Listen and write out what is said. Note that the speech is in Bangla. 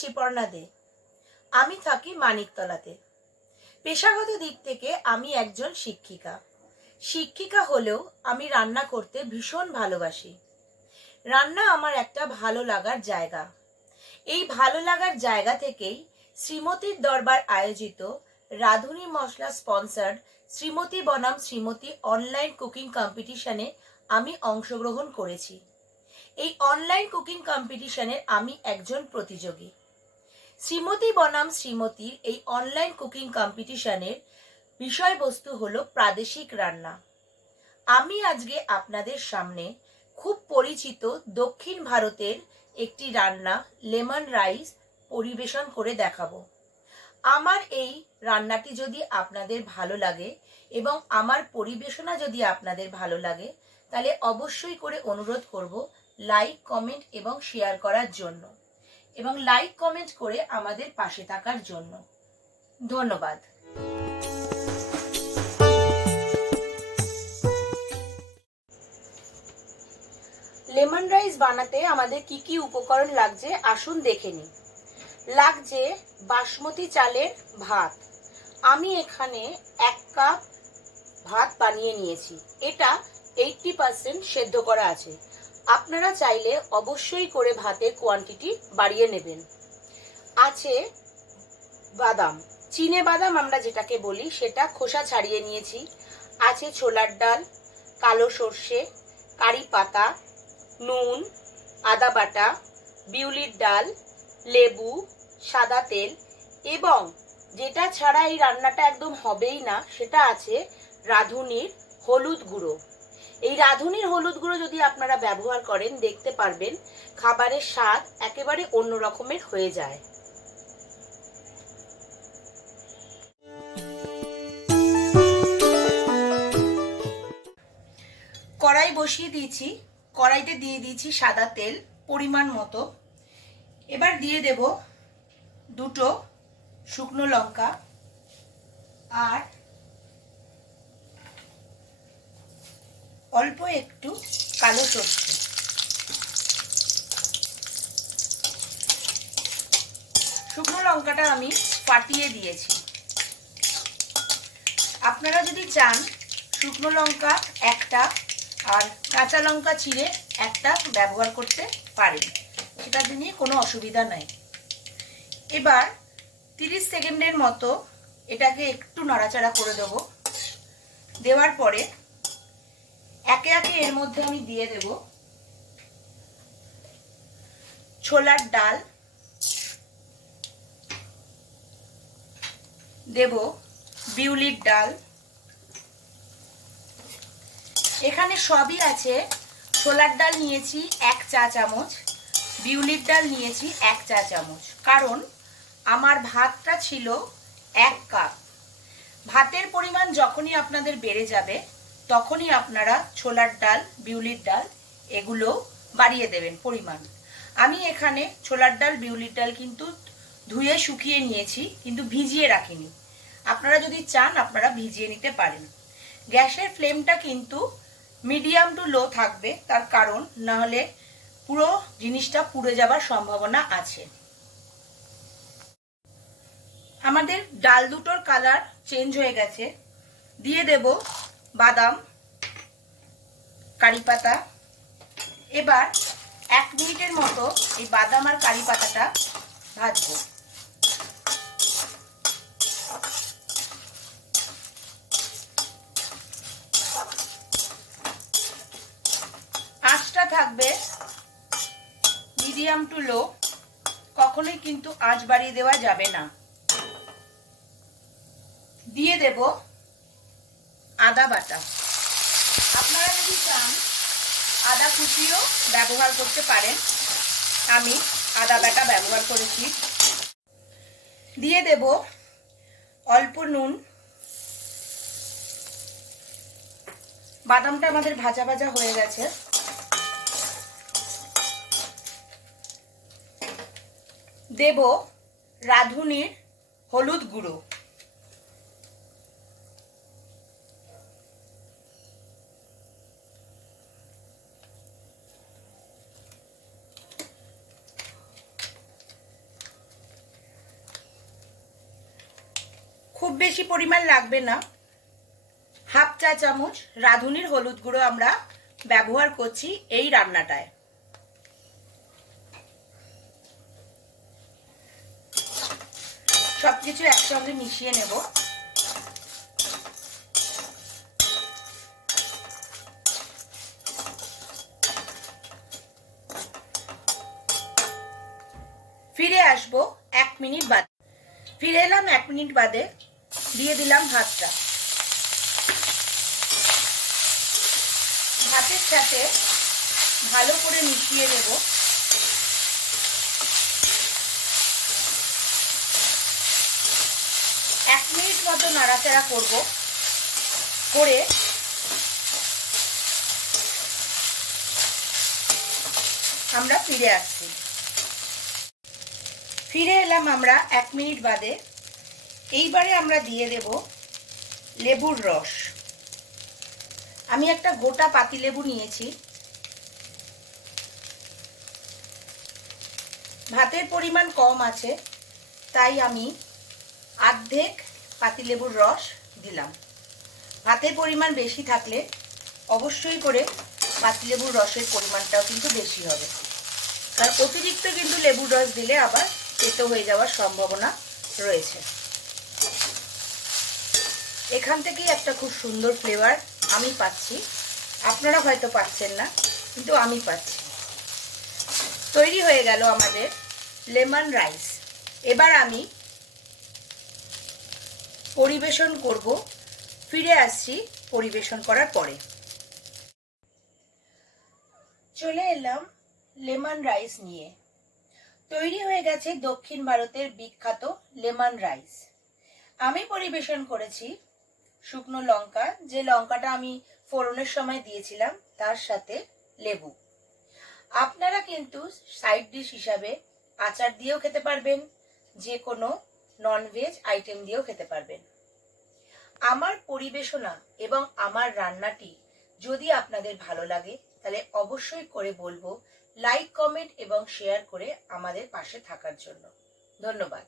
শ্রীপর্ণা দে। আমি থাকি মানিকতলাতে। পেশাগত দিক থেকে আমি একজন শিক্ষিকা। শিক্ষিকা হলেও আমি রান্না করতে ভীষণ ভালোবাসি। রান্না আমার একটা ভালো লাগার জায়গা। এই ভালো লাগার জায়গা থেকেই শ্রীমতীর দরবার আয়োজিত রাঁধুনি মশলা স্পন্সার্ড শ্রীমতী বনাম শ্রীমতী অনলাইন কুকিং কম্পিটিশনে আমি অংশগ্রহণ করেছি। এই অনলাইন কুকিং কম্পিটিশনে আমি একজন প্রতিযোগী। শ্রীমতী বনাম শ্রীমতীর এই অনলাইন কুকিং কম্পিটিশনের বিষয়বস্তু হলো প্রাদেশিক রান্না। আমি আজকে আপনাদের সামনে খুব পরিচিত দক্ষিণ ভারতের একটি রান্না লেমন রাইস পরিবেশন করে দেখাবো। আমার এই রান্নাটি যদি আপনাদের ভালো লাগে এবং আমার পরিবেশনা যদি আপনাদের ভালো লাগে, তাহলে অবশ্যই করে অনুরোধ করব লাইক, কমেন্ট এবং শেয়ার করার জন্য, এবং লাইক কমেন্ট করে আমাদের পাশে থাকার জন্য। ধন্যবাদ। লেমন রাইস বানাতে আমাদের কি কি উপকরণ লাগছে আসুন দেখে নিই। লাগছে বাসমতি চালের ভাত। আমি এখানে 1 কাপ ভাত বানিয়ে নিয়েছি। এটা 80% সেদ্ধ করা আছে। আপনারা চাইলে অবশ্যই করে ভাতের কোয়ান্টিটি বাড়িয়ে নেবেন। আছে বাদাম, চিনে বাদাম আমরা যেটাকে বলি, সেটা খোসা ছাড়িয়ে নিয়েছি। আছে ছোলার ডাল, কালো সর্ষে, কারি পাতা, নুন, আদা বাটা, বিউলির ডাল, লেবু, সাদা তেল, এবং যেটা ছাড়া এই রান্নাটা একদম হবেই না, সেটা আছে রাঁধুনির হলুদ গুঁড়ো। এই রাঁধুনির হলুদ গুঁড়ো যদি আপনারা ব্যবহার করেন, দেখতে পারবেন খাবারের স্বাদ একেবারে অন্য রকমের হয়ে যায়। কড়াই বসিয়ে দিয়েছি। কড়াইতে দিয়ে দিয়েছি সাদা তেল পরিমাণ মতো। এবার দিয়ে দেব 2টো শুকনো লঙ্কা আর অল্প একটু কালো সর্ষে। শুকনো লঙ্কাটা আমি ফাটিয়ে দিয়েছি। আপনারা যদি চান শুকনো লঙ্কা একটা আর কাঁচা লঙ্কা চিড়ে একটা ব্যবহার করতে পারেন, সেটা নিয়ে কোনো অসুবিধা নাই। এবার 30 সেকেন্ডের মতো এটাকে একটু নাড়াচাড়া করে দেব। দেওয়ার পরে একে একে এর মধ্যে আমি দিয়ে দেব ছোলার ডাল, দেব বিউলির ডাল। এখানে সবই আছে। ছোলার ডাল নিয়েছি 1 চা চামচ, বিউলির ডাল নিয়েছি 1 চা চামচ, কারণ আমার ভাতটা ছিল 1 কাপ। ভাতের পরিমাণ যখনই আপনাদের বেড়ে যাবে, তখনই আপনারা ছোলার ডাল, বিউলির ডাল এগুলো বাড়িয়ে দেবেন পরিমাণ। আমি এখানে ছোলার ডাল, বিউলির ডাল কিন্তু ধুয়ে শুকিয়ে নিয়েছি, কিন্তু ভিজিয়ে রাখিনি। আপনারা যদি চান আপনারা ভিজিয়ে নিতে পারেন। গ্যাসের ফ্লেমটা কিন্তু মিডিয়াম টু লো থাকবে, তার কারণ না হলে পুরো জিনিসটা পুড়ে যাবার সম্ভাবনা আছে। আমাদের ডাল দুটোর কালার চেঞ্জ হয়ে গেছে। দিয়ে দেব বাদাম, কারি পাতা। এবার 1 মিনিটের মতো এই বাদাম আর কারি পাতাটা ভাজবো। আঁচটা থাকবে মিডিয়াম টু লো, কখনোই কিন্তু আঁচ বাড়িয়ে দেওয়া যাবে না। দিয়ে দেব আদা বাটা। আপনারা যদি চান আদা কুচিও ব্যবহার করতে পারেন, আমি আদা বাটা ব্যবহার করেছি। দিয়ে দেব অল্প নুন। বাদামটা আমাদের ভাজা ভাজা হয়ে গেছে। দেব রাঁধুনির হলুদ গুঁড়ো। খুব বেশি পরিমাণ লাগবে না। হাফ চা চামচ রাঁধুনির হলুদ গুঁড়ো আমরা ব্যবহার করছি এই রান্নাটায়। সবকিছু একসঙ্গে মিশিয়ে নেব। ফিরে আসবো 1 মিনিট বাদে। ফিরে এলাম 1 মিনিট বাদে। দিয়ে দিলাম ভাতটা। ভাতের সাথে ভালো করে মিশিয়ে নেব। এক মিনিট মতো নাড়াচাড়া করব। করে আমরা ফিরে আসছি। ফিরে এলাম আমরা 1 মিনিট বাদে। এইবারে আমরা দিয়ে দেব লেবুর রস। আমি একটা গোটা পাতিলেবু নিয়েছি। ভাতের পরিমাণ কম আছে, তাই আমি অর্ধেক পাতিলেবুর রস দিলাম। ভাতের পরিমাণ বেশি থাকলে অবশ্যই করে পাতিলেবুর রসের পরিমাণটাও কিন্তু বেশি হবে, কারণ অতিরিক্ত কিন্তু লেবুর রস দিলে আবার তেতো হয়ে যাওয়ার সম্ভাবনা রয়েছে। এখান থেকেই একটা খুব সুন্দর ফ্লেভার আমি পাচ্ছি। আপনারা হয়তো পাচ্ছেন না, কিন্তু আমি পাচ্ছি। তৈরি হয়ে গেল আমাদের লেমন রাইস। এবার আমি পরিবেশন করব। ফিরে আসছি পরিবেশন করার পরে। চলে এলাম লেমন রাইস নিয়ে। তৈরি হয়ে গেছে দক্ষিণ ভারতের বিখ্যাত লেমন রাইস। আমি পরিবেশন করেছি শুকনো লঙ্কা, যে লঙ্কাটা আমি ফোড়নের সময় দিয়েছিলাম, তার সাথে লেবু। আপনারা কিন্তু সাইড ডিশ হিসাবে আচার দিয়েও খেতে পারবেন, যে কোনো ননভেজ আইটেম দিয়েও খেতে পারবেন। আমার পরিবেশনা এবং আমার রান্নাটি যদি আপনাদের ভালো লাগে, তাহলে অবশ্যই করে বলবো লাইক, কমেন্ট এবং শেয়ার করে আমাদের পাশে থাকার জন্য। ধন্যবাদ।